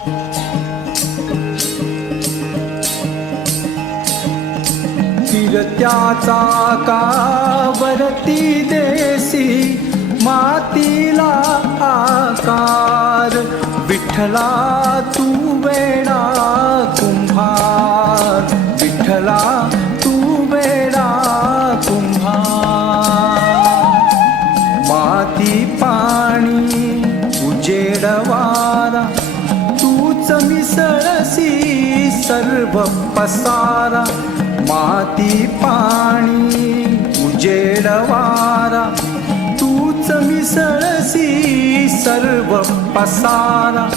फिरत्या चाकावरती देसी मातीला आकार, विठ्ठला तू वेडा कुंभार, विठ्ठला तू वेडा कुंभार. माती पाणी उजेड वारा तूच मिसळसी सर्व पसारा. माती पाणी उजेड वारा तूच मिसळसी सर्व पसारा.